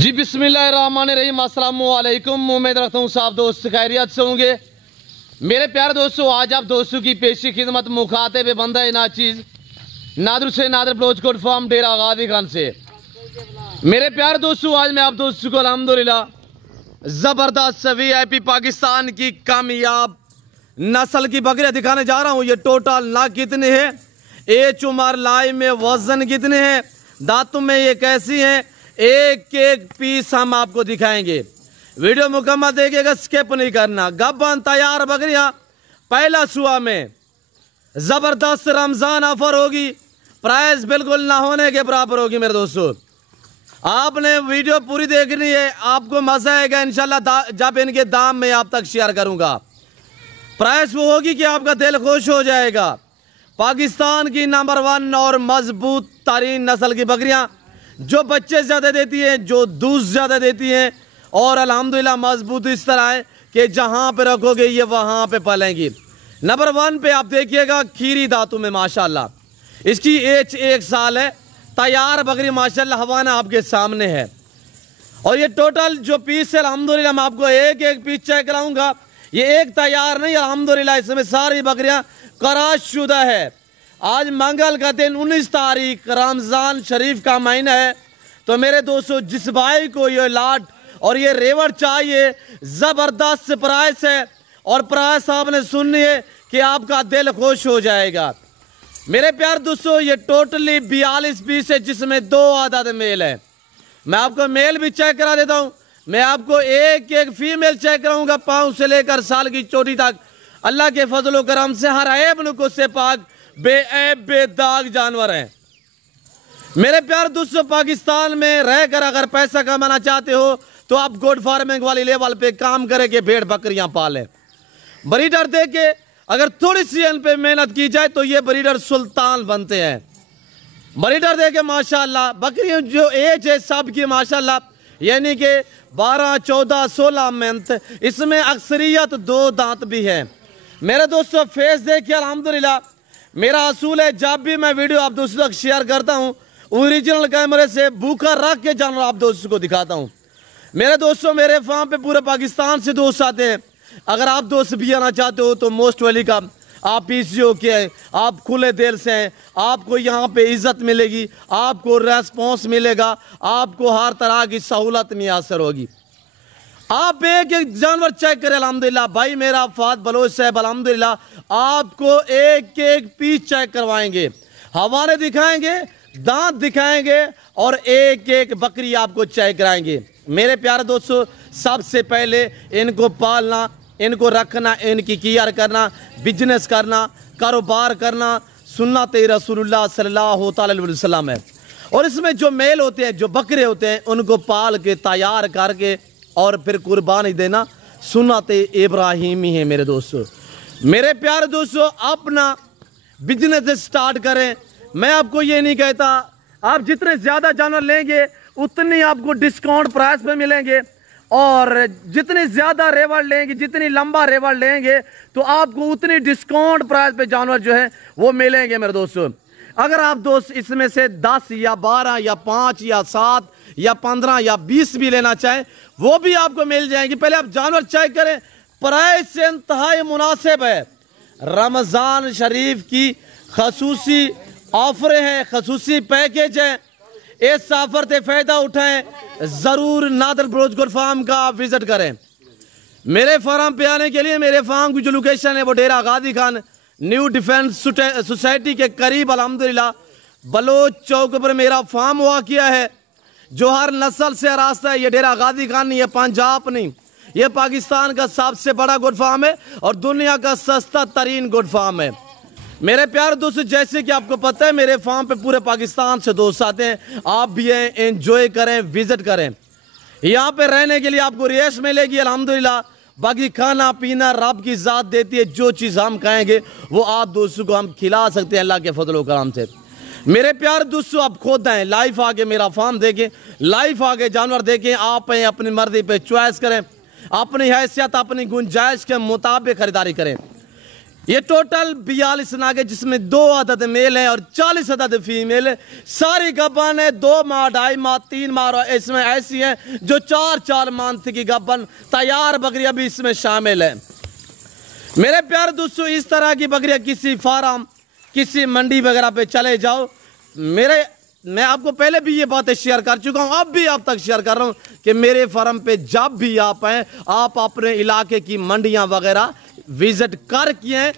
जी बिस्मिल्लाहिर्रहमानिर्रहीम, अस्सलामु अलैकुम। उम्मीद रखता हूँ सब दोस्त खैरियत से होंगे। मेरे प्यारे दोस्तों, आज आप दोस्तों की पेशी खिदमत मुखाते पे बंदा है नाचीज नादर से नादर ब्लोच कोट फार्म डेरा गादी खान से। मेरे प्यारे दोस्तों, आज मैं आप दोस्तों को अल्हम्दुलिल्लाह ज़बरदस्त VIP पाकिस्तान की कामयाब नस्ल की बकरियाँ दिखाने जा रहा हूँ। ये टोटल नाक कितने हैं, एच उमर लाई में वजन कितने हैं, दांतों में ये कैसी हैं, एक एक पीस हम आपको दिखाएंगे। वीडियो मुकम्मल देखिएगा, स्किप नहीं करना। गब्बन तैयार बकरियां पहला सुआ में जबरदस्त रमजान ऑफर होगी, प्राइस बिल्कुल ना होने के बराबर होगी। मेरे दोस्तों, आपने वीडियो पूरी देखनी है, आपको मजा आएगा इंशाल्लाह। जब इनके दाम में आप तक शेयर करूंगा, प्राइस वो होगी कि आपका दिल खुश हो जाएगा। पाकिस्तान की नंबर 1 और मजबूत तरीन नस्ल की बकरियां जो बच्चे ज़्यादा देती हैं, जो दूध ज़्यादा देती हैं और अल्हम्दुलिल्लाह मजबूत इस तरह है कि जहां पे रखोगे ये वहां पे पलेंगी। नंबर 1 पे आप देखिएगा, खीरी दांतों में माशाल्लाह। इसकी एज 1 साल है, तैयार बकरी माशाल्लाह, हवाना आपके सामने है। और ये टोटल जो पीस है अल्हम्दुलिल्लाह, मैं आपको एक एक पीस चेक कराऊंगा। ये एक तैयार नहीं, अल्हम्दुलिल्लाह इसमें सारी बकरियां कराशुदा है। आज मंगल का दिन 19 तारीख रमज़ान शरीफ का महीना है। तो मेरे दोस्तों, जिस भाई को ये लाट और ये रेवड़ चाहिए, ज़बरदस्त प्राइस है और प्राइस आपने सुननी है कि आपका दिल खुश हो जाएगा। मेरे प्यार दोस्तों, ये टोटली 42 पीस है, जिसमें 2 आदद मेल है। मैं आपको मेल भी चेक करा देता हूँ। मैं आपको एक एक फीमेल चेक कराऊंगा, पाँव से लेकर साल की चोटी तक। अल्लाह के फजल करम से हर ऐब नुक़्स से पाक बेऐब बेदाग जानवर हैं। मेरे प्यार दोस्तों, पाकिस्तान में रहकर अगर पैसा कमाना चाहते हो तो आप गोड फार्मिंग वाली लेवल पे काम करें कि भेड़ बकरियां पालें। ब्रीडर दे के अगर थोड़ी सी इन पे मेहनत की जाए तो ये ब्रीडर सुल्तान बनते हैं। ब्रीडर दे के माशाल्लाह बकरियां जो एज है सब की माशाल्लाह, यानी कि 12, 14, 16 मंथ, इसमें अक्सरियत 2 दांत भी है। मेरे दोस्तों, फेस देखिए अल्हम्दुलिल्लाह। मेरा असूल है, जब भी मैं वीडियो आप दोस्तों तक शेयर करता हूं, ओरिजिनल कैमरे से भूखा रख के जानवर आप दोस्तों को दिखाता हूं। मेरे दोस्तों, मेरे फार्म पे पूरे पाकिस्तान से दोस्त आते हैं। अगर आप दोस्त भी आना चाहते हो तो मोस्ट वेलकम। आप PCO के हैं, आप खुले दिल से हैं, आपको यहाँ पे इज्जत मिलेगी, आपको रेस्पॉन्स मिलेगा, आपको हर तरह की सहूलत मुयसर होगी। आप एक एक जानवर चेक करें अल्हम्दुलिल्लाह। भाई मेरा फात बलोच साहब अल्हम्दुलिल्लाह आपको एक एक पीस चेक करवाएंगे, हवाने दिखाएंगे, दांत दिखाएंगे और एक एक बकरी आपको चेक कराएंगे। मेरे प्यारे दोस्तों, सबसे पहले इनको पालना, इनको रखना, इनकी केयर करना, बिजनेस करना, कारोबार करना सुन्नत रसूलुल्लाह सल्लल्लाहु अलैहि वसल्लम है। और इसमें जो मेल होते हैं, जो बकरे होते हैं, उनको पाल के तैयार करके और फिर कुर्बानी देना सुन्नत इब्राहिमी है। मेरे दोस्तों, मेरे प्यारे दोस्तों, अपना बिजनेस स्टार्ट करें। मैं आपको ये नहीं कहता, आप जितने ज़्यादा जानवर लेंगे उतनी आपको डिस्काउंट प्राइस पे मिलेंगे, और जितनी ज़्यादा रेवड़ लेंगे, जितनी लंबा रेवड़ लेंगे तो आपको उतनी डिस्काउंट प्राइस पे जानवर जो है वो मिलेंगे। मेरे दोस्तों, अगर आप दोस्त इसमें से 10 या 12 या 5 या 7 या 15 या 20 भी लेना चाहें, वो भी आपको मिल जाएंगे। पहले आप जानवर चेक करें, प्राइस से इंतहाई मुनासिब है। रमज़ान शरीफ की खसूसी ऑफरें हैं, खसूसी पैकेज हैं। इस ऑफर से फ़ायदा उठाएं, ज़रूर नादर ब्रोच कोट फार्म का आप विज़िट करें। मेरे फार्म पे आने के लिए, मेरे फार्म की जो लोकेशन है वो डेरा गादी खान न्यू डिफेंस सोसाइटी के करीब अल्हम्दुलिल्लाह बलोच चौक पर मेरा फार्म वाक़िया है। जो हर नस्ल से रास्ता है, ये डेरा गादी खान नहीं, ये पंजाब नहीं, ये पाकिस्तान का सबसे बड़ा गोट फार्म है और दुनिया का सस्ता तरीन गोट फार्म है। मेरे प्यारे दोस्तों, जैसे कि आपको पता है, मेरे फार्म पे पूरे पाकिस्तान से दोस्त आते हैं। आप भी हैं, एंजॉय करें, विजिट करें। यहाँ पे रहने के लिए आपको रिहाइश मिलेगी अल्हम्दुलिल्लाह। बाकी खाना पीना रब की ज़ात देती है, जो चीज़ हम खाएंगे वो आप दोस्तों को हम खिला सकते हैं अल्लाह के फजल करम से। मेरे प्यारे दोस्तों, आप खुद आए, लाइव आगे मेरा फार्म देखें, लाइव आगे जानवर देखें। आप हैं, अपनी मर्जी पे चॉइस करें, अपनी हैसियत, अपनी गुंजाइश के मुताबिक खरीदारी करें। ये टोटल 42 नागे जिसमें 2 अदद मेल है और 40 अदद फीमेल है। सारी गब्बन है 2 माह 2.5 माह 3 माह और इसमें ऐसी हैं जो 4-4 मंथ की गब्बन तैयार बकरियां भी इसमें शामिल है। मेरे प्यारे दोस्तों, इस तरह की बकरियां किसी फार्म किसी मंडी वगैरह पे चले जाओ, मैं आपको पहले भी ये बातें शेयर कर चुका हूं, अब भी आप तक शेयर कर रहा हूं कि मेरे फार्म पे जब भी आप आए, आप अपने इलाके की मंडियां वगैरह विजिट कर किए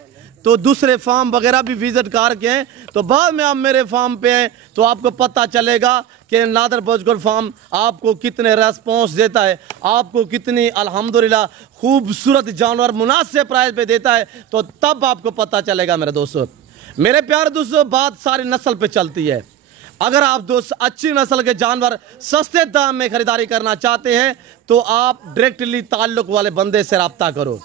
तो दूसरे फार्म वगैरह भी विजिट कर के हैं, तो बाद में आप मेरे फार्म पे हैं तो आपको पता चलेगा कि नादर बॉयज फार्म आपको कितने रेस्पॉन्स देता है, आपको कितनी अल्हम्दुलिल्लाह खूबसूरत जानवर मुनासिब प्राइस पे देता है, तो तब आपको पता चलेगा। मेरे दोस्तों, मेरे प्यारे दोस्तों, बात सारी नस्ल पे चलती है। अगर आप दोस्त अच्छी नस्ल के जानवर सस्ते दाम में खरीदारी करना चाहते हैं तो आप डायरेक्टली ताल्लुक वाले बंदे से रब्ता करो।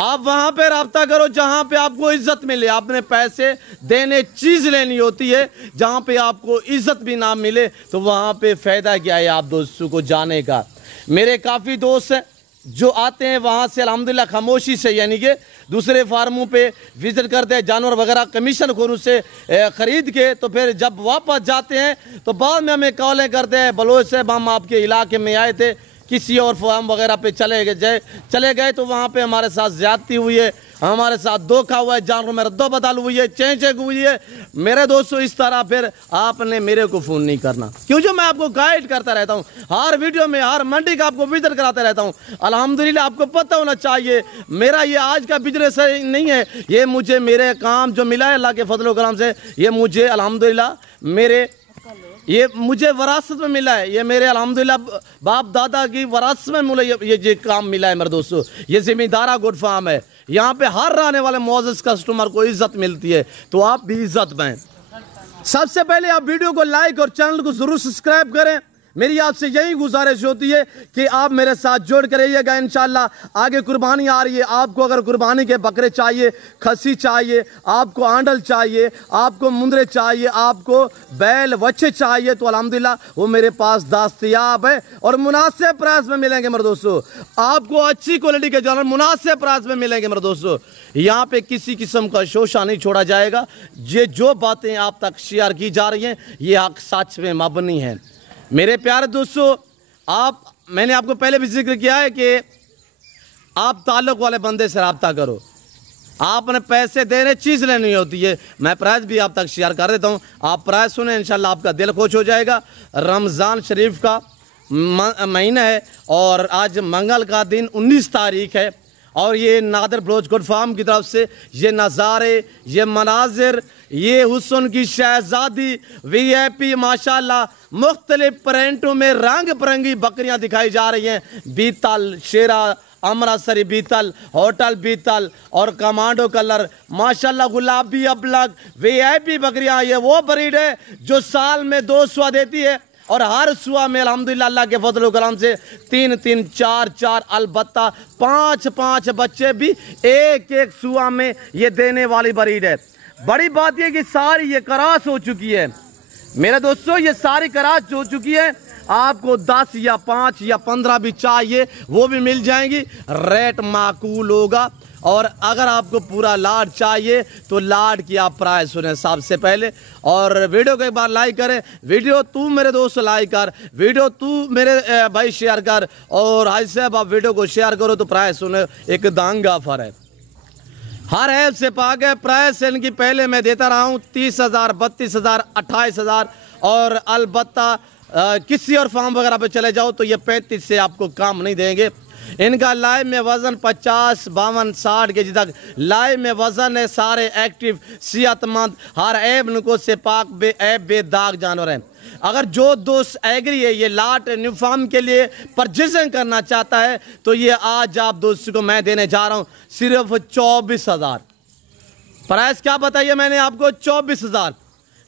आप वहां पे रब्ता करो जहां पे आपको इज्जत मिले। आपने पैसे देने चीज लेनी होती है, जहां पे आपको इज्जत भी ना मिले तो वहां पे फायदा क्या है आप दोस्तों को जाने का। मेरे काफ़ी दोस्त हैं जो आते हैं वहां से अल्हम्दुलिल्लाह खामोशी से, यानी कि दूसरे फार्मों पे विजिट करते हैं, जानवर वगैरह कमीशन खोर से ख़रीद के, तो फिर जब वापस जाते हैं तो बाद में हमें कॉलें करते हैं, बलोच साहब हम आपके इलाके में आए थे, किसी और फार्म वगैरह पे चले गए तो वहाँ पे हमारे साथ ज़्यादती हुई है, हमारे साथ धोखा हुआ है, जानवर में रद्दो बदल हुई है, चेंज हुई है। मेरे दोस्तों, इस तरह फिर आपने मेरे को फ़ोन नहीं करना, क्यों जो मैं आपको गाइड करता रहता हूँ, हर वीडियो में हर मंडी का आपको विजिट कराता रहता हूँ। अल्हम्दुलिल्लाह आपको पता होना चाहिए मेरा ये आज का बिजनेस नहीं है, ये मुझे मेरे काम जो मिला है अल्लाह के फजल करम से, ये मुझे अल्हम्दुलिल्लाह ये मुझे वरासत में मिला है, ये मेरे अल्हम्दुलिल्लाह बाप दादा की वरासत में मुझे ये काम मिला है। मेरे दोस्तों, ये ज़िम्मेदारा गुड फार्म है, यहाँ पे हर आने वाले मुअज़्ज़ज़ कस्टमर को इज्जत मिलती है, तो आप भी इज्जत में। सबसे पहले आप वीडियो को लाइक और चैनल को ज़रूर सब्सक्राइब करें। मेरी आपसे यही गुजारिश होती है कि आप मेरे साथ जोड़ कर रहिएगा। इंशाल्लाह आगे कुर्बानी आ रही है, आपको अगर कुर्बानी के बकरे चाहिए, खसी चाहिए, आपको आंडल चाहिए, आपको मुंदरे चाहिए, आपको बैल बच्चे चाहिए, तो अल्हम्दुलिल्लाह वो मेरे पास दस्तयाब है और मुनासिब प्राइस में मिलेंगे। मेरे दोस्तों, आपको अच्छी क्वालिटी के जानवर मुनासिब प्राइस में मिलेंगे। मेरे दोस्तों, यहाँ पे किसी किस्म का शोशा नहीं छोड़ा जाएगा। ये जो बातें आप तक शेयर की जा रही हैं ये हक सच में मबनी है। मेरे प्यारे दोस्तों, मैंने आपको पहले भी जिक्र किया है कि आप ताल्लुक वाले बंदे से रब्ता करो। आपने पैसे देने चीज़ लेनी होती है। मैं प्राइस भी आप तक शेयर कर देता हूँ, आप प्राइस सुने, इंशाल्लाह आपका दिल खुश हो जाएगा। रमज़ान शरीफ का महीना है और आज मंगल का दिन 19 तारीख है और ये नादर ब्रोच गुड फार्म की तरफ से ये नज़ारे, ये मनाजिर, ये हुस्न की शहजादी VIP माशाल्लाह मुख्तलिफ प्रिंटों में रंग बिरंगी बकरियां दिखाई जा रही हैं। बीतल, शेरा, अमृतसरी बीतल, होटल बीतल और कमांडो कलर, माशाल्लाह गुलाबी अबलग VIP बकरियां। ये वो ब्रीड है जो साल में 2 सुआ देती है और हर सुआ में अल्हम्दुलिल्लाह अल्लाह के फजल करम से 3-3, 4-4, अलबत्ता 5-5 बच्चे भी एक सुआ में ये देने वाली ब्रीड है। बड़ी बात यह कि सारी ये क्रॉस हो चुकी है। मेरे दोस्तों, ये सारी क्रॉस हो चुकी है। आपको 10 या 5 या 15 भी चाहिए वो भी मिल जाएंगी, रेट माकूल होगा। और अगर आपको पूरा लाड चाहिए तो लाड की आप प्राइस सुने सबसे पहले। और वीडियो को एक बार लाइक करें, वीडियो तू मेरे दोस्त लाइक कर, वीडियो तू मेरे भाई शेयर कर, और हाई साहब आप वीडियो को शेयर करो तो प्राइस सुने। एक दांग ऑफर है, हर ऐप से पाक है। प्राइस इनकी पहले मैं देता रहा हूँ 30,000, 32,000, 28,000 और अलबत्ता किसी और फार्म वगैरह पे चले जाओ तो ये 35 से आपको काम नहीं देंगे। इनका लाइव में वज़न 50, 52, 60 के जी तक लाइव में वज़न है। सारे एक्टिव, सेहतमंद, हर ऐब नुको से पाक बेदाग जानवर हैं। अगर जो दोस्त एग्री है ये लाट न्यू फार्म के लिए परचेजिंग करना चाहता है तो ये आज आप दोस्त को मैं देने जा रहा हूँ सिर्फ 24,000। प्राइस क्या बताइए मैंने आपको, 24,000।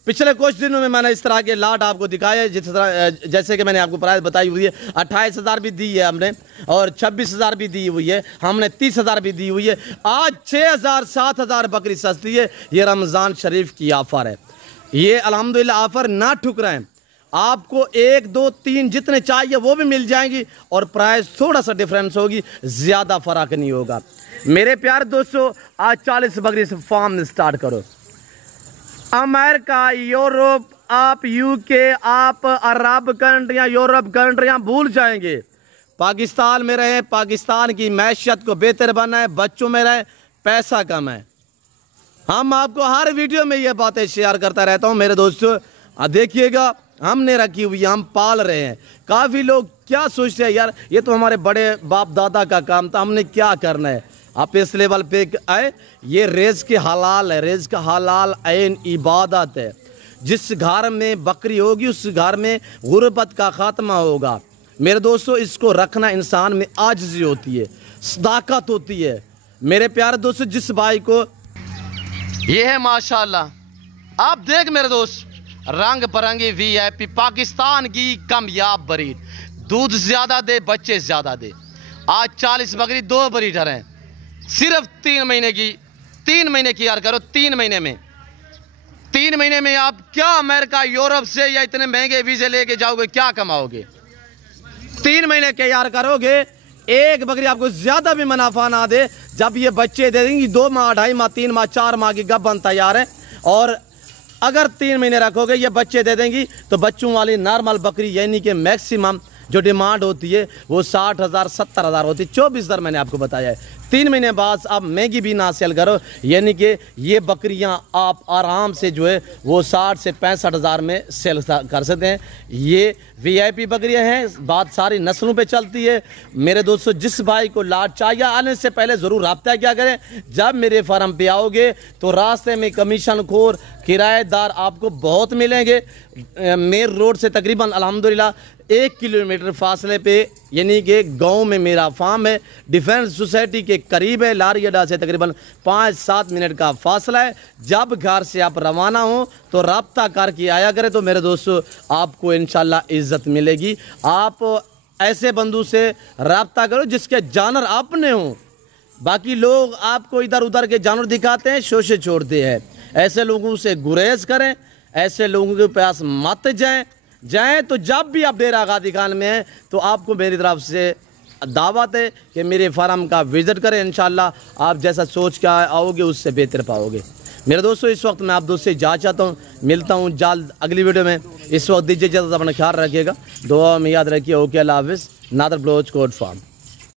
पिछले कुछ दिनों में मैंने इस तरह के लाट आपको दिखाए हैं, जिस तरह जैसे कि मैंने आपको प्राइस बताई हुई है। 28,000 भी दी है हमने और 26,000 भी दी हुई है हमने, 30,000 भी दी हुई है। आज 6,000, 7,000 बकरी सस्ती है। ये रमज़ान शरीफ की ऑफ़र है, ये अल्हम्दुलिल्लाह ऑफ़र ना ठुकराएं। आपको 1 2 3 जितने चाहिए वो भी मिल जाएंगी और प्राइस थोड़ा सा डिफरेंस होगी, ज़्यादा फ़र्क नहीं होगा। मेरे प्यारे दोस्तों, आज 40 बकरी से फार्म स्टार्ट करो। अमेरिका, यूरोप, आप यूके, आप अरब कंट्रियाँ, यूरोप कंट्रियाँ भूल जाएंगे। पाकिस्तान में रहें, पाकिस्तान की मैशियत को बेहतर बनाएं, बच्चों में रहें, पैसा कम है। हम आपको हर वीडियो में ये बातें शेयर करता रहता हूँ मेरे दोस्तों। देखिएगा, हमने रखी हुई, हम पाल रहे हैं। काफ़ी लोग क्या सोचते हैं, यार ये तो हमारे बड़े बाप दादा का काम था, हमने क्या करना है। आप इस लेवल पे आए, ये रेज़ के हलाल है, रेज़ का हलाल ऐन इबादत है। जिस घर में बकरी होगी उस घर में गुर्बत का खात्मा होगा। मेरे दोस्तों, इसको रखना इंसान में आजिज़ी होती है, सदाकत होती है। मेरे प्यारे दोस्तों, जिस भाई को ये है माशाल्लाह, आप देख मेरे दोस्त, रंग बिरंगी VIP पाकिस्तान की कामयाब ब्रीड, दूध ज्यादा दे, बच्चे ज्यादा दे। आज 40 बकरी 2 ब्रीडर हैं, सिर्फ 3 महीने की, 3 महीने की यार करो। 3 महीने में, 3 महीने में आप क्या अमेरिका, यूरोप से या इतने महंगे वीजे लेके जाओगे, क्या कमाओगे? 3 महीने के यार करोगे, एक बकरी आपको ज्यादा भी मुनाफा ना दे। जब ये बच्चे दे देंगी 2 माह, 2.5 माह, 3 माह, 4 माह की गब्बन तैयार है। और अगर 3 महीने रखोगे, ये बच्चे दे देंगी, तो बच्चों वाली नॉर्मल बकरी यानी कि मैक्सिमम जो डिमांड होती है वो 60,000 70,000 होती है। 24,000 मैंने आपको बताया है। 3 महीने बाद आप महंगी भी ना सेल करो, यानी कि ये बकरियां आप आराम से जो है वो 60 से 65,000 में सेल कर सकते हैं। ये VIP बकरियां हैं, बात सारी नस्लों पे चलती है। मेरे दोस्तों, जिस भाई को लाट चाहिए, आने से पहले ज़रूर रब्ता क्या करें। जब मेरे फार्म पे आओगे तो रास्ते में कमीशन खोर किराएदार आपको बहुत मिलेंगे। मेन रोड से तकरीबन अल्हम्दुलिल्लाह 1 किलोमीटर फासले पे, यानी कि गांव में मेरा फार्म है। डिफेंस सोसाइटी के करीब है। लारी अड्डा से तकरीबन 5-7 मिनट का फासला है। जब घर से आप रवाना हो तो रब्ता करके आया करें, तो मेरे दोस्तों आपको इंशाल्लाह इज्जत मिलेगी। आप ऐसे बंदू से रब्ता करो जिसके जानवर अपने हों। बाकी लोग आपको इधर उधर के जानवर दिखाते हैं, शोशे छोड़ते हैं। ऐसे लोगों से गुरेज करें, ऐसे लोगों के पास मत जाएं। तो जब भी आप डेरा गादी खान में हैं तो आपको मेरी तरफ से दावत है कि मेरे फार्म का विज़िट करें। इंशाल्लाह आप जैसा सोच के आओगे उससे बेहतर पाओगे। मेरे दोस्तों, इस वक्त मैं आप दोस्तों से जा चाहता हूँ, मिलता हूँ जल्द अगली वीडियो में। इस वक्त दीजिए इजाज़त, अपना ख्याल रखिएगा, दुआ में याद रखिए। ओके, अल्लाह हाफिज़। नादर ब्लोच कोट फार्म।